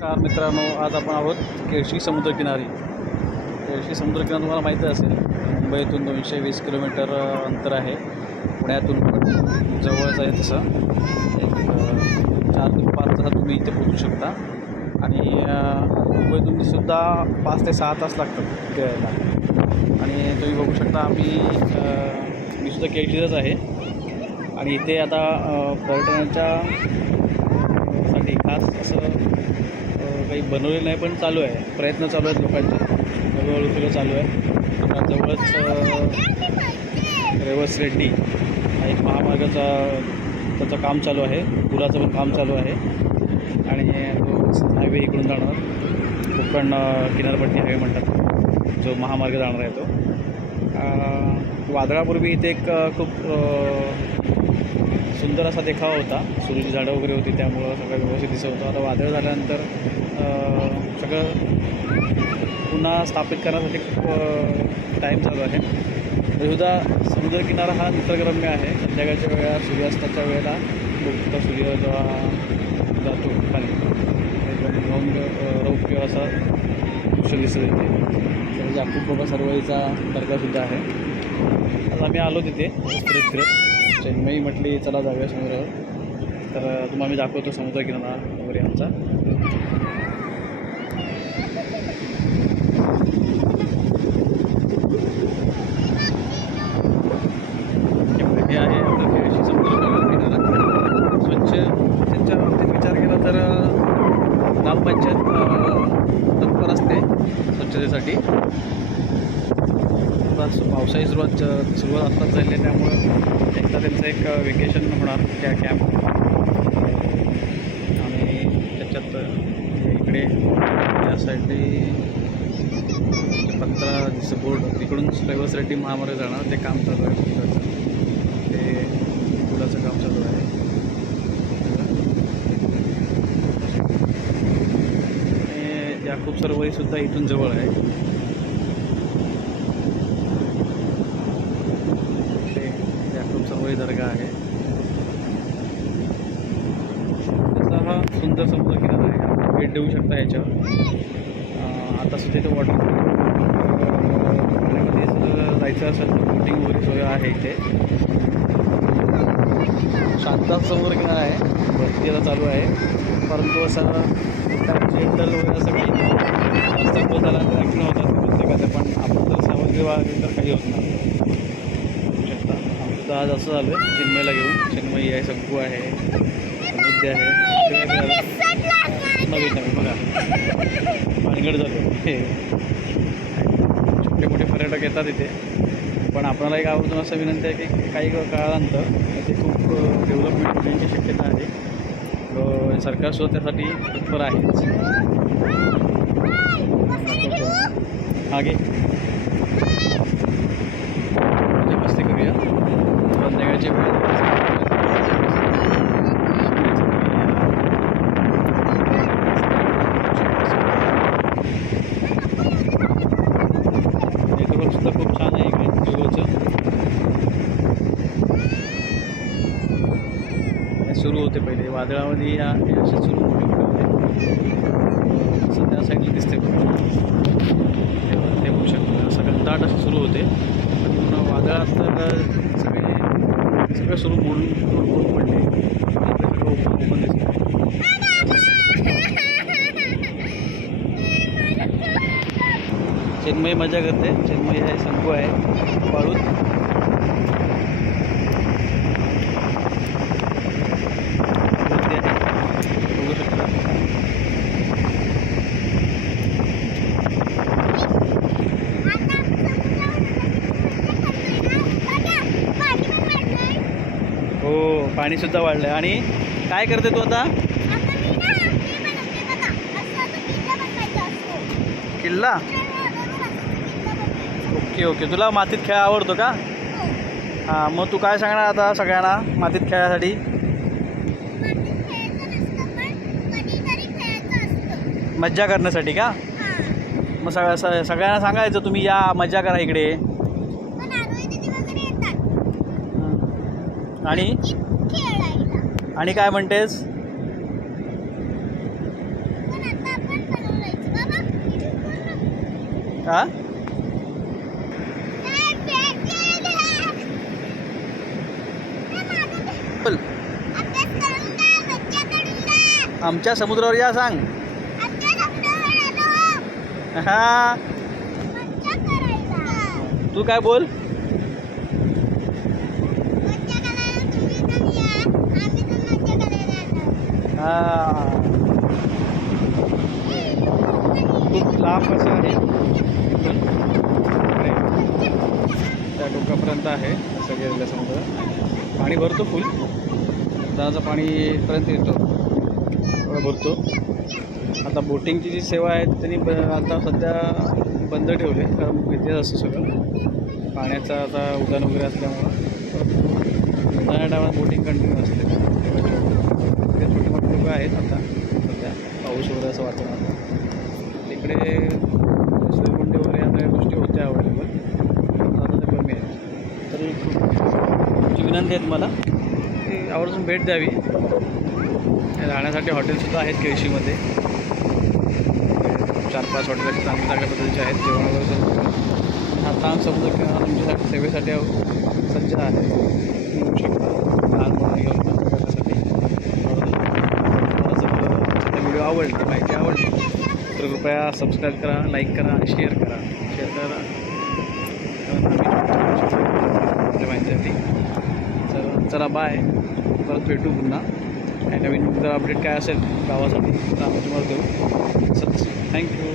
नमस्कार मित्रांनो आज आपण आहोत केळशी समुद्रकिनारी. केळशी समुद्रकिनारी तुम्हाला माहीत असेल मुंबईतून दोनशे वीस किलोमीटर अंतर आहे. पुण्यातून पण जवळच आहे तसं. एक चार ते पाच तासात तुम्ही इथे पोहोचू शकता. आणि मुंबईतून सुद्धा पाच ते सहा तास लागतात इथे आणि तुम्ही बघू शकता आम्ही मी सुद्धा केळशीतच आहे. आणि इथे आता पर्यटनाच्या साठी खास असं काही बनवलेलं नाही पण चालू आहे. प्रयत्न चालू आहेत लोकांचे. हळूहळू सगळं चालू आहे. आता जवळच रेवस रेड्डी हा एक महामार्गाचा त्याचं काम चालू आहे. पुलाचं पण काम चालू आहे. आणि तो हायवे इकडून जाणार. कोकण किनारपट्टी हायवे म्हणतात. जो महामार्ग जाणार आहे तो. वादळापूर्वी इथे एक खूप सुंदर असा देखावा होता. सुरूची झाडं वगैरे होती त्यामुळं सगळं व्यवस्थित दिसत होतं. आता वादळ झाल्यानंतर सगळं पुन्हा स्थापित करण्यासाठी खूप टाईम चालू आहे. सुद्धा समुद्रकिनारा हा निसर्गरम्य आहे. संध्याकाळच्या वेळा सूर्यास्ताच्या वेळेला बघता सूर्य जेव्हा जातो खाली एकदम रौप्य असा दृश्य दिसत येते तर जाकूब बाबा सरवळीचा दर्गासुद्धा आहे. आज आम्ही आलो तिथे फिरत फिरत. चेन्नई म्हटली चला जाऊया समुद्रावर. तर तुम्हाला आम्ही दाखवतो समुद्रकिनारा वगैरे आमचा. स्वच्छतेसाठी. पावसाळी सुरुवात सुरुवात आत्ताच झाली आहे त्यामुळं एकदा त्यांचं एक वेकेशन होणार त्या कॅम्प आणि त्याच्यात इकडे या साईडने पंधरा बोर्ड तिकडून रविवास महामार्ग जाणार. ते काम चालू आहे पुलाचं ते पुलाचं काम चालू आहे. आणि याकूब सरवळीसुद्धा इथून जवळ आहे. दर्गा आहे. तसा हा सुंदर समुद्र आहे भेट देऊ शकता याच्यावर अं, आता सुद्धा इथं वॉटर पाण्यामध्ये जर जायचं असेल तर बोटिंग वगैरे सोय आहे इथे. शांत समुद्र किनारा आहे. भरती आता चालू आहे. परंतु असं ॲक्सिडेंटल वगैरे असं काही जास्त झाल्यानंतर ॲक्सिडेंट होतात प्रत्येकाचे पण आपण जर सावधगिरी बाळगली तर काही होत नाही. आमचं आज असं झालं आहे चिन्मयला घेऊन. चिन्मयी आहे शंकू आहे बुद्धी आहे फिरायला फिरायला. नवीन नवीन पाणीगड झालं छोटे मोठे पर्यटक येतात इथे. पण आपल्याला एक आवर्जून असं विनंती आहे की काही काळानंतर इथे खूप डेव्हलपमेंट होण्याची शक्यता आहे. अ, सरकार सुद्धा त्यासाठी तत्पर आहेच मागे म्हणजे मस्ती करूया संध्याकाळची वेळ नेटवर्क सुद्धा खूप छान आहे इकडे जिओचं हे सुरू होते पहिले. वादळामध्ये या हे असे सुरू मोठे मोठे होते. सध्या साईडला दिसते ते बघू शकतो. सगळं दाट असे सुरू होते. पण पुन्हा वादळात तर सगळे सगळं सुरू मोडून मोडून पडले. सगळं ओपन ओपन दिसतं चिन्मयी मजा करते. चिन्मयी आहे शंकू आहे. वाळूत पाणीसुद्धा वाढलं आहे आणि काय करते तू आता? किल्ला? Okay okay. तुला मातीत खेळ आवडतो का? हां. मग तू काय सांगणार आता सगळ्यांना मातीत खेळायसाठी मज्जा करण्यासाठी का? मग सगळ्या सगळ्यांना सांगायचं तुम्ही या मज्जा करा इकडे. आणि? आणि काय म्हणतेस? हा आमच्या समुद्रावर या सांग. हा. तू काय बोल? खूप लांब असं आहे त्या डोक्यापर्यंत आहे असं गेलेलं समुद्र पाणी भरतो फुल दहाचं पाणी पर्यंत येतो एवढं भरतो आता बोटिंगची जी सेवा आहे त्यांनी ब आता सध्या बंद ठेवले कारण इतिहास असतं सगळं पाण्याचं आता उदान वगैरे असल्यामुळं. उन्हाळ्या टायमात बोटिंग कंटिन्यू असते तेव्हा छोटे इथे छोटे मोठे लोकं आहेत आता सध्या पाऊस वगैरे असं वातावरण तिकडे सूर्यकुंडी वगैरे या सगळ्या गोष्टी होत्या अवेलेबल आता ते कमी आहेत. तरी खूप तुमची विनंती आहे तुम्हाला? की आवर्जून भेट द्यावी. राहण्यासाठी हॉटेलसुद्धा आहेत केळशीमध्ये. चार पाच हॉटेल आहेत चांगल्या चांगल्या पद्धतीचे आहेत जेवण वगैरे ताण समुद्र किनारा तुमच्यासाठी सेवेसाठी सज्ज आहे येऊ शकता लहान मुलांना घेऊन पण त्यासाठी तुम्हाला जर व्हिडिओ आवडली माहिती आवडली तर कृपया सबस्क्राईब करा लाईक करा आणि शेअर करा. शेअर करा. माहितीसाठी तर चला बाय परत भेटू पुन्हा. काही नवीन जर अपडेट काय असेल गावासाठी तर आम्ही तुम्हाला देऊ. Sir thank you